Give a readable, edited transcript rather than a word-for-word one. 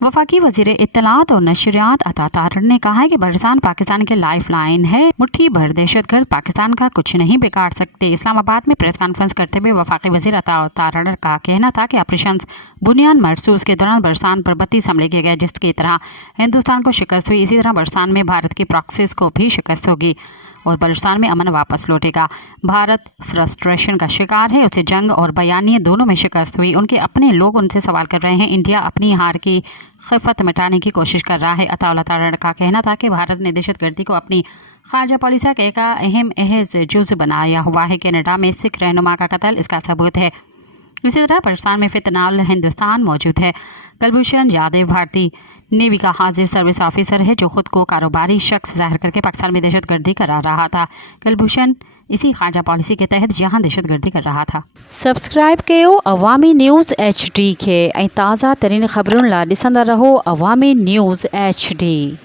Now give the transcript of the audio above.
वफाकी वज़ीर इत्तलात और नशरियात अता तारड़ ने कहा है कि बलूचिस्तान पाकिस्तान के लाइफ लाइन है। मुट्ठी भर दहशतगर्द पाकिस्तान का कुछ नहीं बिगाड़ सकते। इस्लामाबाद में प्रेस कॉन्फ्रेंस करते हुए वफाकी वज़ीर अता तारड़ का कहना था कि ऑपरेशन बुनियान मरसूस के दौरान बलूचिस्तान पर 32 हमले किए गए, जिसकी तरह हिंदुस्तान को शिकस्त हुई, इसी तरह बलूचिस्तान में भारत की प्रॉक्सीज को भी शिकस्त होगी और बलूचिस्तान में अमन वापस लौटेगा। भारत फ्रस्ट्रेशन का शिकार है, उसे जंग और बयानिए दोनों में शिकस्त हुई। उनके अपने लोग उनसे सवाल कर रहे हैं। इंडिया अपनी हार की खिफत मिटाने की कोशिश कर रहा है। अताउल्लाह तारड़ का कहना था कि भारत ने दहशतगर्दी को अपनी खारजा पॉलिसी का एक अहम जुज़ बनाया हुआ है। कनाडा में सिख रहनुमा का कत्ल इसका सबूत है। इसी तरह पाकिस्तान में फितनाल हिंदुस्तान मौजूद है। कुलभूषण यादव भारतीय नेवी का हाजिर सर्विस ऑफिसर है, जो खुद को कारोबारी शख्स जाहिर करके पाकिस्तान में दहशतगर्दी करा रहा था। कुलभूषण इसी खारजा पॉलिसी के तहत यहाँ दहशतगर्दी कर रहा था। सब्सक्राइब कयो अवामी न्यूज़ HD खे ऐं ताज़ा तरीन ख़बरुनि लाइ ॾिसंदा रहो अवामी न्यूज़ HD।